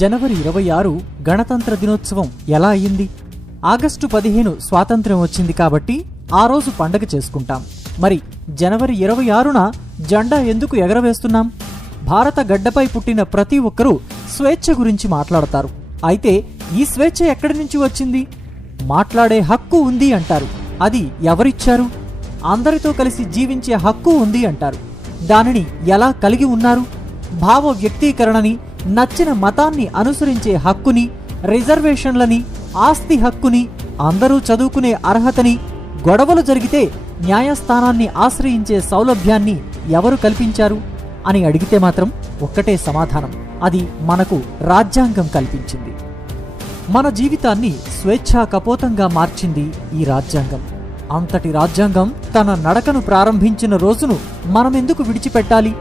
జనవరి 26 గణతంత్ర దినోత్సవం ఎలా అయ్యింది? ఆగస్టు 15 స్వాతంత్ర్యం వచ్చింది కాబట్టి ఆ రోజు పండగ చేసుకుంటాం. మరి జనవరి 26న జెండా ఎందుకు ఎగరవేస్తున్నాం? భారత గడ్డపై పుట్టిన ప్రతి ఒక్కరూ స్వేచ్ఛ గురించి మాట్లాడతారు. అయితే ఈ స్వేచ్ఛ ఎక్కడి నుంచి వచ్చింది? మాట్లాడే హక్కు ఉంది అంటారు. అది ఎవరిచ్చారు? అందరితో కలిసి జీవించే హక్కు ఉంది అంటారు. దానిని ఎలా కలిగి ఉన్నారు? భావ వ్యక్తీకరణని, నచ్చిన మతాన్ని అనుసరించే హక్కుని, రిజర్వేషన్లని, ఆస్తి హక్కుని, అందరూ చదువుకునే అర్హతని, గొడవలు జరిగితే న్యాయస్థానాన్ని ఆశ్రయించే సౌలభ్యాన్ని ఎవరు కల్పించారు అని అడిగితే మాత్రం ఒక్కటే సమాధానం, అది మనకు రాజ్యాంగం కల్పించింది. మన జీవితాన్ని స్వేచ్ఛా కపోతంగా మార్చింది ఈ రాజ్యాంగం. అంతటి రాజ్యాంగం తన నడకను ప్రారంభించిన రోజును మనమెందుకు విడిచిపెట్టాలి?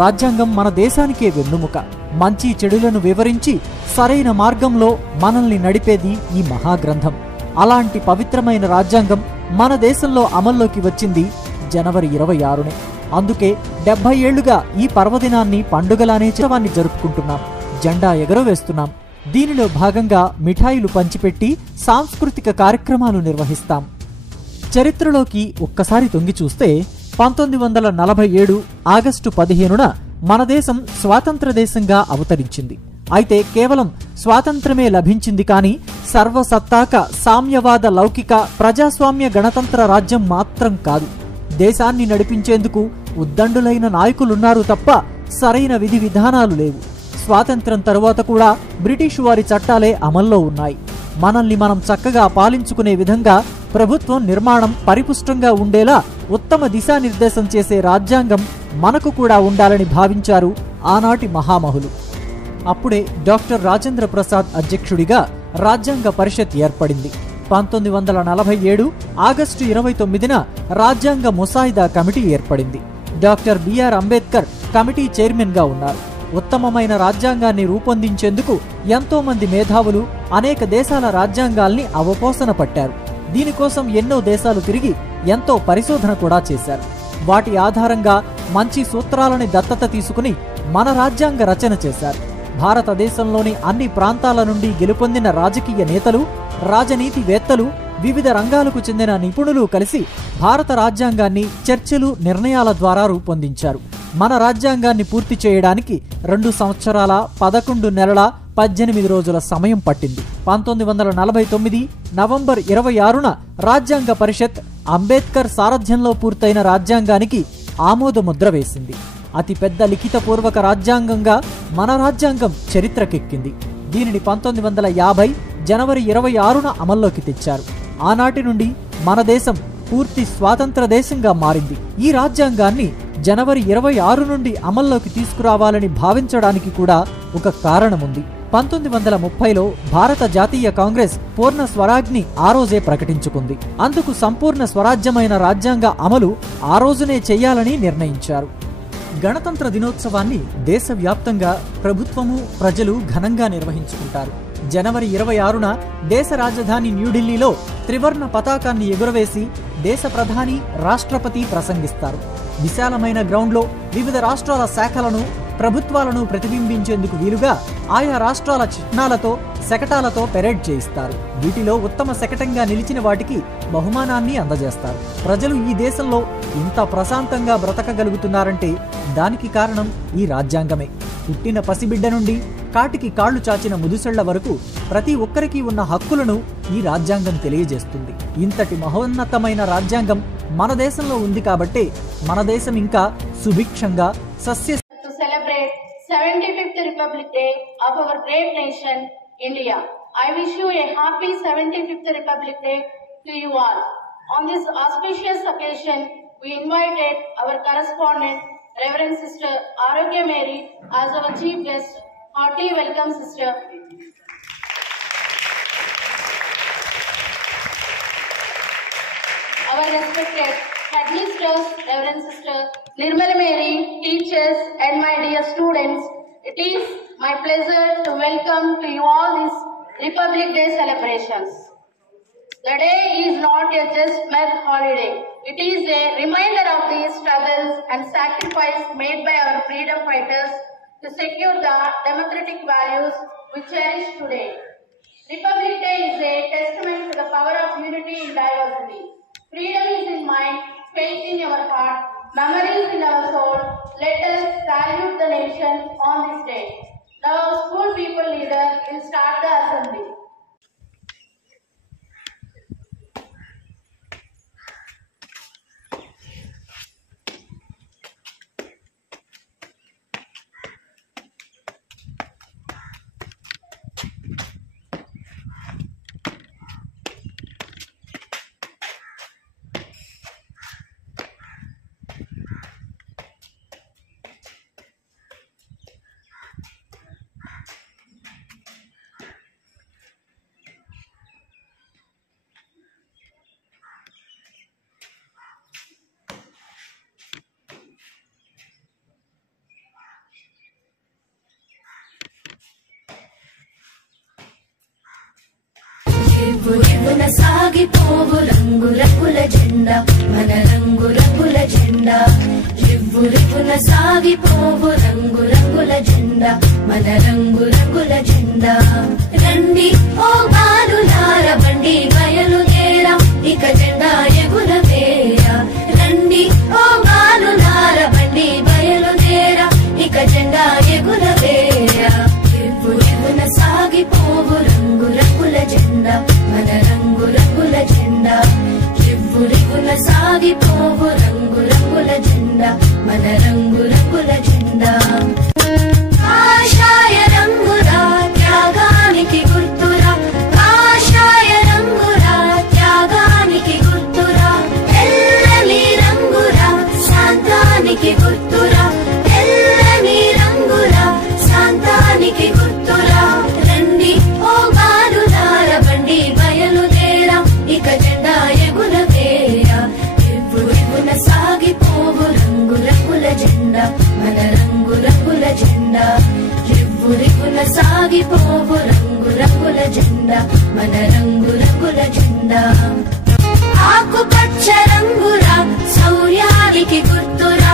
రాజ్యాంగం మన దేశానికే వెన్నుముక. మంచి చెడులను వివరించి సరైన మార్గంలో మనల్ని నడిపేది ఈ మహాగ్రంథం. అలాంటి పవిత్రమైన రాజ్యాంగం మన దేశంలో అమల్లోకి వచ్చింది జనవరి 26నే. అందుకే 70 ఏళ్లుగా ఈ పర్వదినాన్ని పండుగలానే ఉత్సవాన్ని జరుపుకుంటున్నాం. జెండా ఎగరవేస్తున్నాం. దీనిలో భాగంగా మిఠాయిలు పంచిపెట్టి సాంస్కృతిక కార్యక్రమాలు నిర్వహిస్తాం. చరిత్రలోకి ఒక్కసారి తొంగి చూస్తే 1947 ఆగస్టు 15న మన దేశం స్వాతంత్ర దేశంగా అవతరించింది. అయితే కేవలం స్వాతంత్రమే లభించింది కానీ సర్వసత్తాక సామ్యవాద లౌకిక ప్రజాస్వామ్య గణతంత్ర రాజ్యం మాత్రం కాదు. దేశాన్ని నడిపించేందుకు ఉద్దండులైన నాయకులున్నారు తప్ప సరైన విధి విధానాలు లేవు. స్వాతంత్ర్యం తరువాత కూడా బ్రిటిషు వారి చట్టాలే అమల్లో ఉన్నాయి. మనల్ని మనం చక్కగా పాలించుకునే విధంగా ప్రభుత్వం నిర్మాణం పరిపుష్టంగా ఉండేలా ఉత్తమ దిశానిర్దేశం చేసే రాజ్యాంగం మనకు కూడా ఉండాలని భావించారు ఆనాటి మహామహులు. అప్పుడే డాక్టర్ రాజేంద్ర ప్రసాద్ అధ్యక్షుడిగా రాజ్యాంగ పరిషత్ ఏర్పడింది. 1947 ఆగస్టు 29న రాజ్యాంగ ముసాయిదా కమిటీ ఏర్పడింది. డాక్టర్ బిఆర్ అంబేద్కర్ కమిటీ చైర్మన్గా ఉన్నారు. ఉత్తమమైన రాజ్యాంగాన్ని రూపొందించేందుకు ఎంతో మంది మేధావులు అనేక దేశాల రాజ్యాంగాల్ని అవపోసన పట్టారు. దీనికోసం ఎన్నో దేశాలు తిరిగి ఎంతో పరిశోధన కూడా చేశారు. వాటి ఆధారంగా మంచి సూత్రాలని దత్తత తీసుకుని మన రాజ్యాంగ రచన చేశారు. భారతదేశంలోని అన్ని ప్రాంతాల నుండి గెలుపొందిన రాజకీయ నేతలు, రాజనీతివేత్తలు, వివిధ రంగాలకు చెందిన నిపుణులు కలిసి భారత రాజ్యాంగాన్ని చర్చలు, నిర్ణయాల ద్వారా రూపొందించారు. మన రాజ్యాంగాన్ని పూర్తి చేయడానికి 2 సంవత్సరాల 11 నెలల 18 రోజుల సమయం పట్టింది. 1949 నవంబర్ 26న రాజ్యాంగ పరిషత్ అంబేద్కర్ సారథ్యంలో పూర్తయిన రాజ్యాంగానికి ఆమోద ముద్ర వేసింది. అతిపెద్ద లిఖితపూర్వక రాజ్యాంగంగా మన రాజ్యాంగం చరిత్రకెక్కింది. దీనిని 1950 జనవరి 26న అమల్లోకి తెచ్చారు. ఆనాటి నుండి మన దేశం పూర్తి స్వాతంత్ర దేశంగా మారింది. ఈ రాజ్యాంగాన్ని జనవరి 26 నుండి అమల్లోకి తీసుకురావాలని భావించడానికి కూడా ఒక కారణముంది. 1930లో భారత జాతీయ కాంగ్రెస్ పూర్ణ స్వరాజ్ని ఆ రోజే ప్రకటించుకుంది. అందుకు సంపూర్ణ స్వరాజ్యమైన రాజ్యాంగ అమలు ఆ రోజునే చేయాలని నిర్ణయించారు. గణతంత్ర దినోత్సవాన్ని దేశవ్యాప్తంగా ప్రభుత్వము, ప్రజలు ఘనంగా నిర్వహించుకుంటారు. జనవరి 26న దేశ రాజధాని న్యూఢిల్లీలో త్రివర్ణ పతాకాన్ని ఎగురవేసి దేశ ప్రధాని, రాష్ట్రపతి ప్రసంగిస్తారు. విశాలమైన గ్రౌండ్లో వివిధ రాష్ట్రాల శాఖలను, ప్రభుత్వాలను ప్రతిబింబించేందుకు వీలుగా ఆయా రాష్ట్రాల చిహ్నాలతో, శకటాలతో పెరేడ్ చేయిస్తారు. వీటిలో ఉత్తమ శకటంగా నిలిచిన వాటికి బహుమానాన్ని అందజేస్తారు. ప్రజలు ఈ దేశంలో ఇంత ప్రశాంతంగా బ్రతకగలుగుతున్నారంటే దానికి కారణం ఈ రాజ్యాంగమే. పుట్టిన పసిబిడ్డ నుండి కాటికి కాళ్లు చాచిన ముదుసళ్ల వరకు ప్రతి ఒక్కరికి ఉన్న హక్కులను ఈ రాజ్యాంగం తెలియజేస్తుంది. ఇంతటి మహోన్నతమైన రాజ్యాంగం మన దేశంలో ఉంది కాబట్టే మన దేశం ఇంకా సుభిక్షంగా సస్య to celebrate 75th Republic Day of our great nation, India. I wish you a happy 75th Republic Day to you all. On this auspicious occasion, we invited our correspondent, Reverend Sister Arogya Mary, as our chief guest. Hearty welcome, Sister. Our respected headmistress, Reverend Sister Nirmala Mary, teachers, and my dear students, it is my pleasure to welcome to you all these Republic Day celebrations. The day is not a just mere holiday. It is a reminder of the struggles and sacrifice made by our freedom fighters to secure the democratic values we cherish today. Republic Day is a testament to the power of unity in diversity. Freedom is in mind, faith in our heart, memories in our soul. Let us salute the nation on this day. Now, school people leader will start the assembly. రివ్వున సాగిపోవు రంగు రంగుల జెండా మన రంగు రంగుల జెండా రివ్వున సాగిపోవు రంగు రంగుల జెండా మన రంగు రంగుల జెండా రండి ఓ బాలులార బండి బయలుదేరా ఇక జెండా ఎగురవేరా రండి ఓ బాలులార బండి బయలుదేరా ఇక జెండా ఎగురవేరా రివ్వున సాగిపోవు రంగు రంగుల జెండా మన రంగు రంగుల జెండా రివ్వున సాగిపోవు రంగు రంగుల జెండా మన రంగు రంగుల జెండా కాషాయ రంగురా త్యాగానికి గుర్తురా కాషాయ రంగురా త్యాగానికి గుర్తురా తెల్లని రంగురా శాంతానికి గుర్తురా తెల్లని రంగురా శాంతానికి గుర్తురా రండి ఓ బాలులార బండి బయలుదేరా ఇక జెండా ఎగురవేరా రివ్వున సాగిపోవు రంగు రంగుల జెండా మన రంగు రంగుల జెండా రివ్వున సాగిపోవు రంగు రంగుల జెండా మన రంగు రంగుల జెండా ఆకుపచ్చ రంగురా శౌర్యానికి గుర్తురా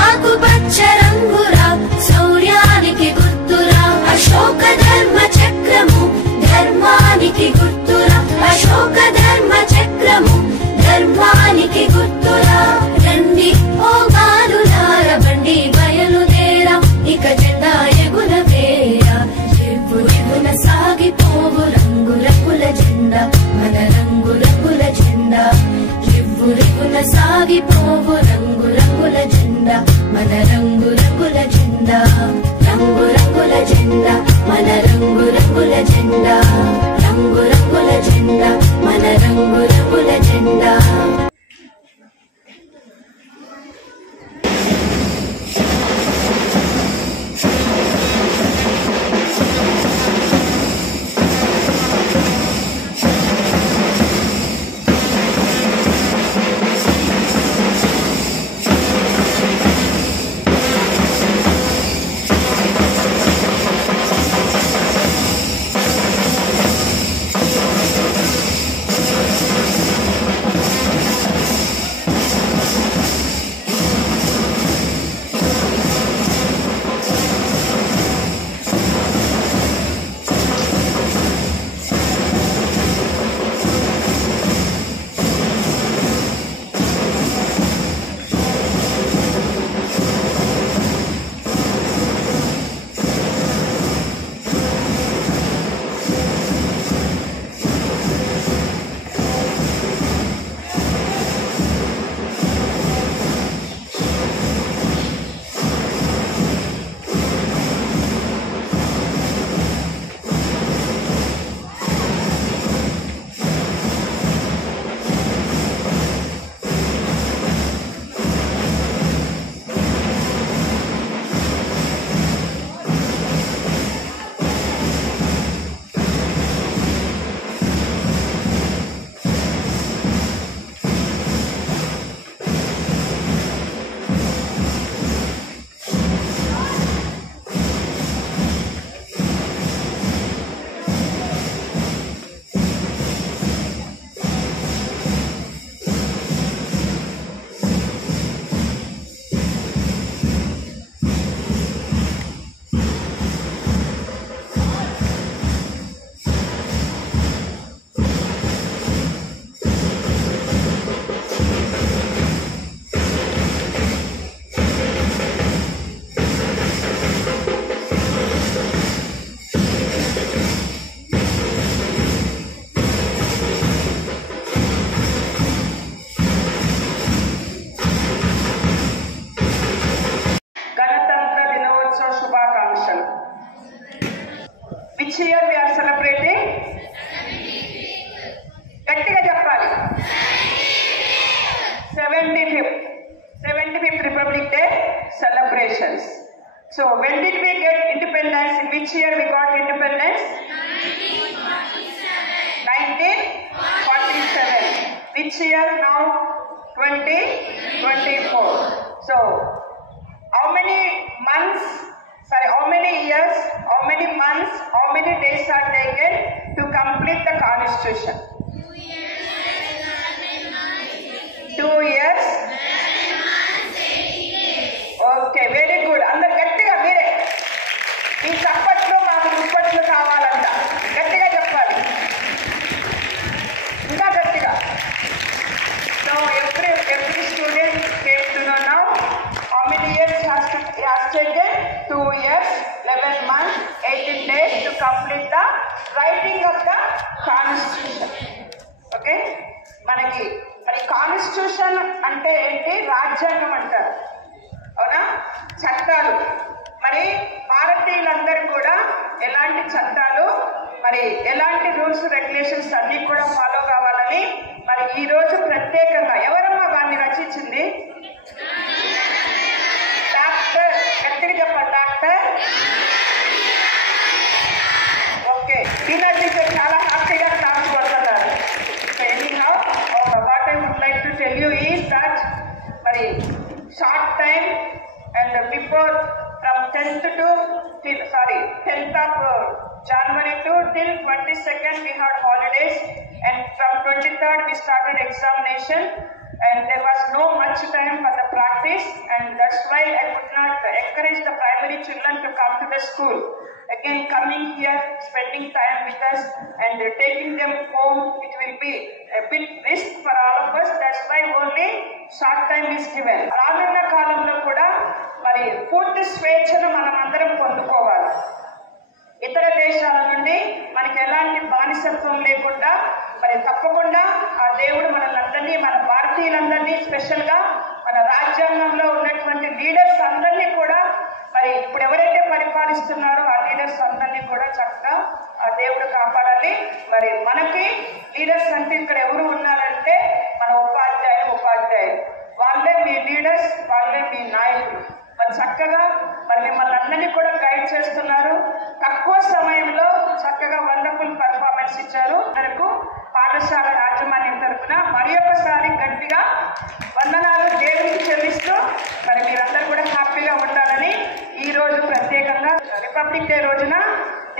ఆకుపచ్చ రంగురా శౌర్యానికి గుర్తురా అశోక ధర్మ చక్రము ధర్మానికి గుర్తురా అశోక ధర్మ చక్రము ధర్మానికి గుర్తురా రండి ఓ బాలులార బండి బయలుదేరా ఇక జెండా ఎగురవేరా రివ్వున సాగిపోవు రంగు రంగుల జెండా మన రంగు రంగుల జెండా రివ్వున సాగిపోవు రంగు రంగుల Republic Day celebrations. So when did we get independence? In which year we got independence? 1947. Which year now? 2024. So how many months, how many years, how many months, how many days are taken to complete the constitution? 2 years. Okay, very good. అందరు గట్టిగా మీరే ఈ చప్పట్లు మాకు దుప్పట్లు కావాలంట, గట్టిగా చెప్పాలి, ఇంకా గట్టిగా. So every student came to know now how many years has taken? 2 years, 11 months, 18 days to complete the writing of the constitution. Okay, మనకి మరి కాన్స్టిట్యూషన్ అంటే ఏంటి? రాజ్యాంగం అంటారు, అవునా? చట్టాలు. మరి భారతీయులందరూ కూడా ఎలాంటి చట్టాలు, మరి ఎలాంటి రూల్స్ రెగ్యులేషన్స్ అన్ని కూడా ఫాలో కావాలని మరి ఈ రోజు ప్రత్యేకంగా ఎవరమ్మా వారిని రచించింది? డాక్టర్, గట్టిగా చెప్పండి, డాక్టర్. ఓకే, టీనర్ టీచర్ చాలా హ్యాపీగా క్లాస్ కొడుతున్నారు. What I would like to tell you is that మరి short time and before from 10th of January to till 22nd we had holidays, and from 23rd we started examination, and there was no much time for the practice, and that's why I could not encourage the primary children to come to the school. Again, coming here, spending time with us and taking them home, it will be a bit risk for all of us. That's why only short time is given. రానున్న కాలంలో కూడా మరి పూర్తి స్వేచ్ఛను మనం అందరం పొందుకోవాలి. ఇతర దేశాల నుండి మనకి ఎలాంటి బానిసత్వం లేకుండా మరి తప్పకుండా ఆ దేవుడు మనల్ని, మన భారతీయులందరినీ, స్పెషల్ గా మన రాజ్యాంగంలో ఉన్నటువంటి లీడర్స్ అందరినీ కూడా మరి ఇప్పుడు ఎవరైతే పరిపాలిస్తున్నారో ఆ లీడర్స్ అందరినీ కూడా చక్కగా ఆ దేవుడు కాపాడాలి. మరి మనకి లీడర్స్ అంటే ఇక్కడ ఎవరు ఉన్నారంటే మన ఉపాధ్యాయులు, వాళ్ళే మీ లీడర్స్, వాళ్ళే మీ నాయకులు. మరి చక్కగా మరి మిమ్మల్ని అందరినీ కూడా గైడ్ చేస్తున్నారు. తక్కువ సమయంలో చక్కగా వండర్ఫుల్ పర్ఫార్మెన్స్ ఇచ్చారు. మనకు పాఠశాల యాజమాన్యం తరఫున మరి ఒకసారి గట్టిగా వందనాలు దేవుడికి చెల్లిస్తూ మరి మీరందరూ కూడా హ్యాపీగా ఉండాలని ఈ రోజు ప్రత్యేకంగా రిపబ్లిక్ డే రోజున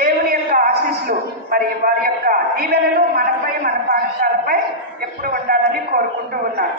దేవుని యొక్క ఆశీస్సులు మరి వారి యొక్క దీవెనలు మనపై, మన పాఠశాలపై ఎప్పుడు ఉండాలని కోరుకుంటూ ఉన్నాను.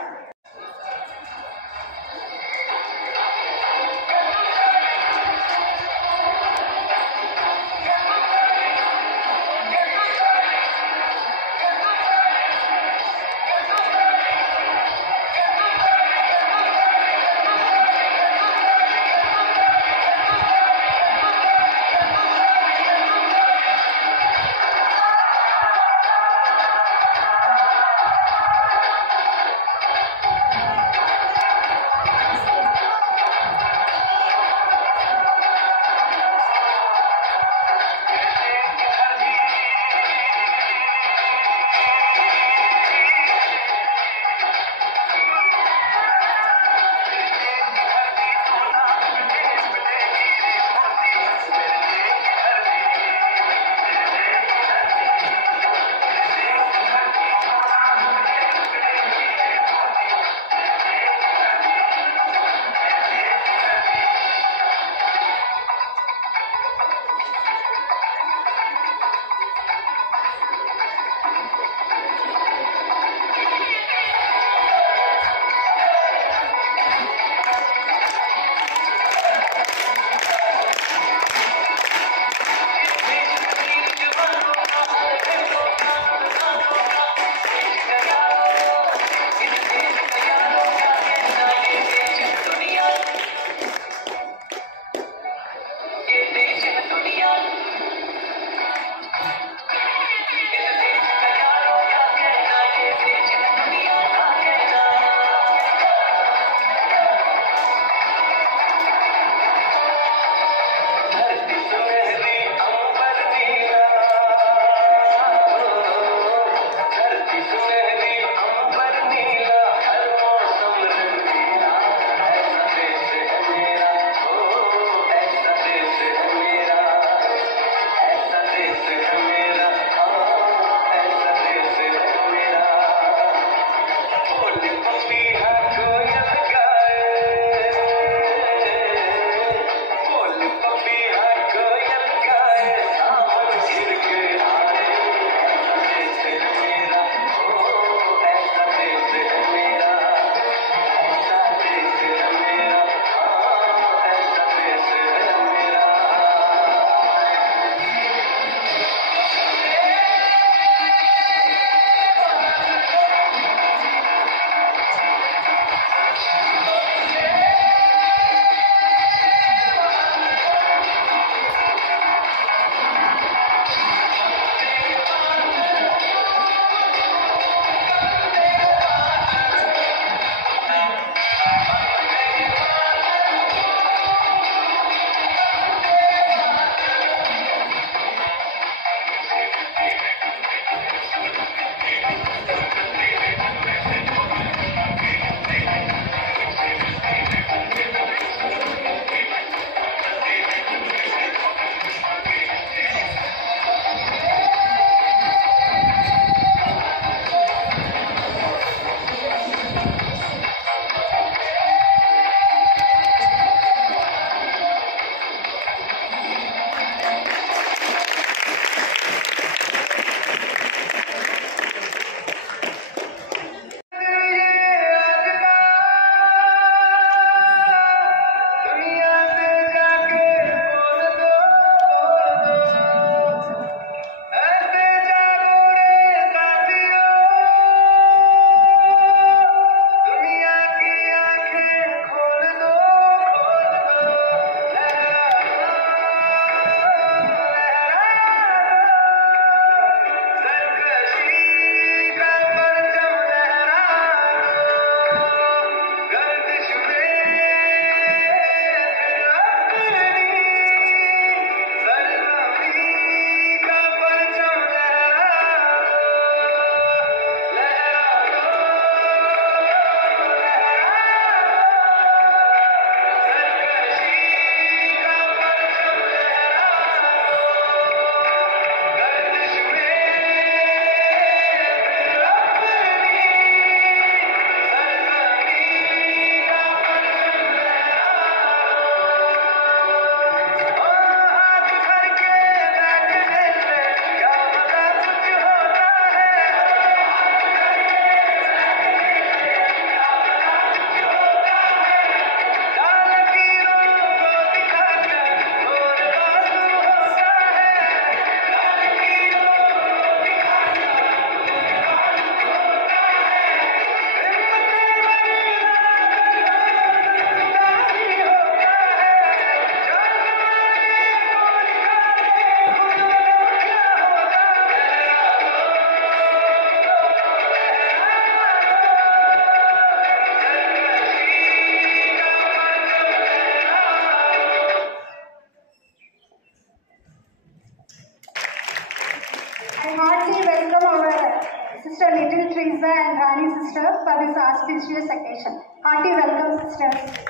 sisters for this auspicious occasion. Hearty welcome, sisters.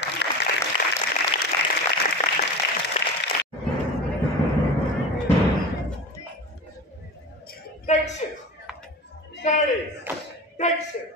Texas, Saturday, Texas.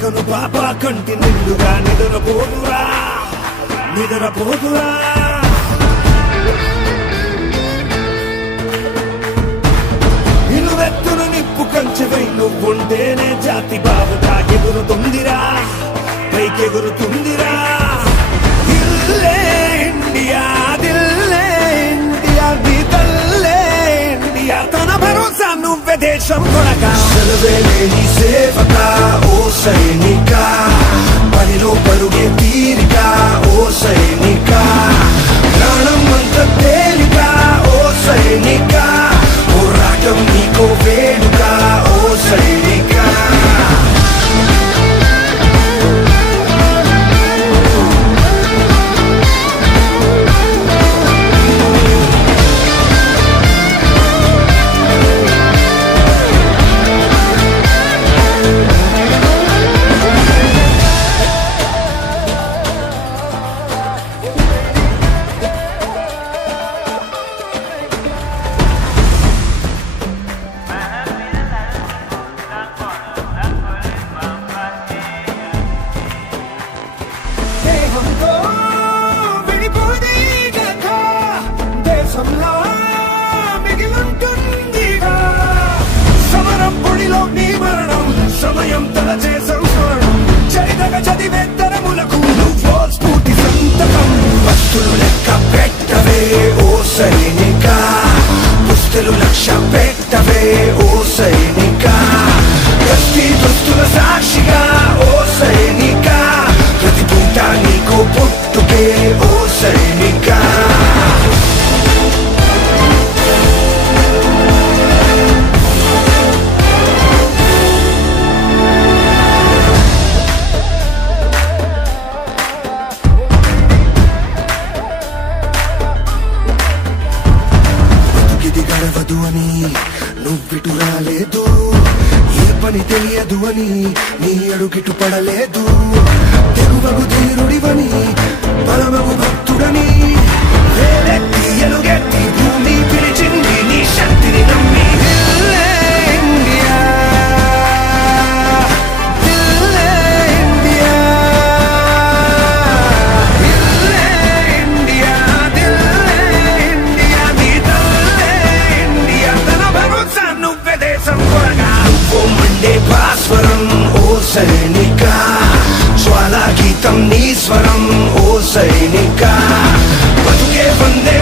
కను పాప కంటి నిండుగా నిద్రపోదురా నిద్రపోదురా నిలువెత్తును నిప్పు కంచెవై నువ్వుంటేనే జాతి బావుగా ఎగురుతుందిరా పైకెగురుతుందిరా దిల్లే ఇండియా దిల్లే ఇండియా నీ తల్లే ఇండియా తన భరోసా నువ్వే దేశం కొనక సెలవే లేని సేవక ఓ సైనిక పనిలో పరుగే తీరిక ఓ సైనిక ప్రాణం అంత తేలిక ఓ సైనిక పోరాటం నీకో వేడుక ఓ సైనిక సమరం పొడిలో నీ మరణం సమయం తలచే సంస్మరణం చరితగా చదివే తరములకు నువ్వో స్ఫూర్తి సంతకం భక్తులు లెక్క పెట్టవే ఓ సైనిక పుస్తలు లక్ష్య పెట్టవే ఓ సైనిక ప్రతి దుస్తుల సాక్షిగా ఓ సైనిక ప్రతి పూట నీకో పుట్టుకే ఓ సైనిక గడవదు అని నువ్విటు రాలేదు ఏ పని తెలియదు అని నీ అడుగిటు పడలేదు తెగువగు ధీరుడివని బలమగు భక్తుడని వేలెత్తి ఎలుగెత్తి భూమి పిలిచింది నీ శక్తిని నమ్మి దిల్లే ఇండియా దిల్లే ఇండియా దిల్లే ఇండియా దిల్లే ఇండియా నీ తల్లే ఇండియా తన భరోసా నువ్వే దేశం కొనగా నువ్వు మండే భాస్వరం ఓ సైనిక జ్వాలా గీతం నీ స్వరం ఓ సైనిక బతుకే వందే